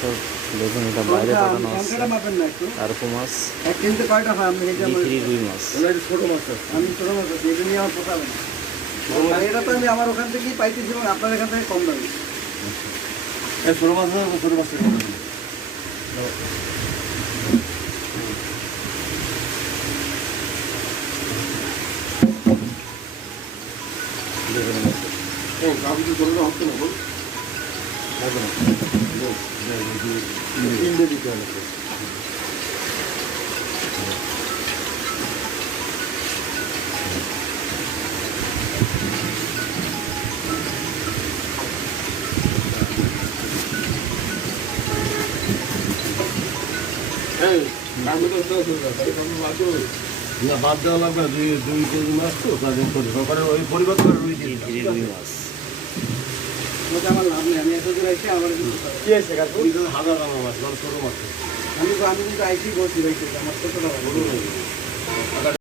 তো দেখুন এটা বাইরে পাঠানো আছে টার্কো মাছ, কিন্তু কয়টা হয় আমি এটা বিক্রি রুই মাছ। ছোট মাছ আমি ছোট মাছ আছে এটা নিয়ে আমার পোষাবে না। আর এটা তো আমি আমার ওখান থেকেই পাইতেছি এবং আপনার এখান থেকে কম দামে। ছোট মাছ ছোট মাছ কাগজ করলে হচ্ছে না বল হবে না তিনটে দিতে হবে। না বাদ দেওয়া লাগবে না, 2 কেজি মাছ তো তাদের সরকারের ওই পরিবার করে রুই বিক্রি রুই মাছ। আমার লাভ নেই, আমি এত দূর আইসি আমার কি আছে হাজার টাকা মাছ ছোট মাছ আমি কিন্তু আইসি বলছি ভাই আমার ছোট টাকা